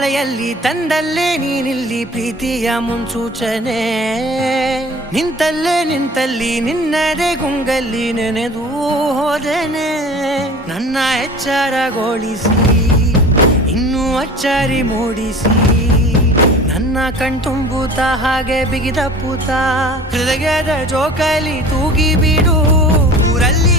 ಮಳೆಯಲ್ಲಿ ತಂದಲ್ಲೇ ನೀನಿಲ್ಲಿ ಪ್ರೀತಿಯ ಮುನ್ಸೂಚನೆ ನಿಂತಲ್ಲಿ ನಿನ್ನದೇ ಗುಂಗಲ್ಲಿ ನೆನೆದು ಹೋದೆನೆ ನನ್ನ ಎಚ್ಚರಗೊಳಿಸಿ ಇನ್ನೂ ಅಚ್ಚರಿ ಮೂಡಿಸಿ ನನ್ನ ಕಣ್ತುಂಬುತ್ತ ಹಾಗೆ ಬಿಗಿದ ಪೂತ ಹೃದಯದ ಜೋಕಾಲಿ ತೂಗಿ ಬಿಡು ಊರಲ್ಲಿ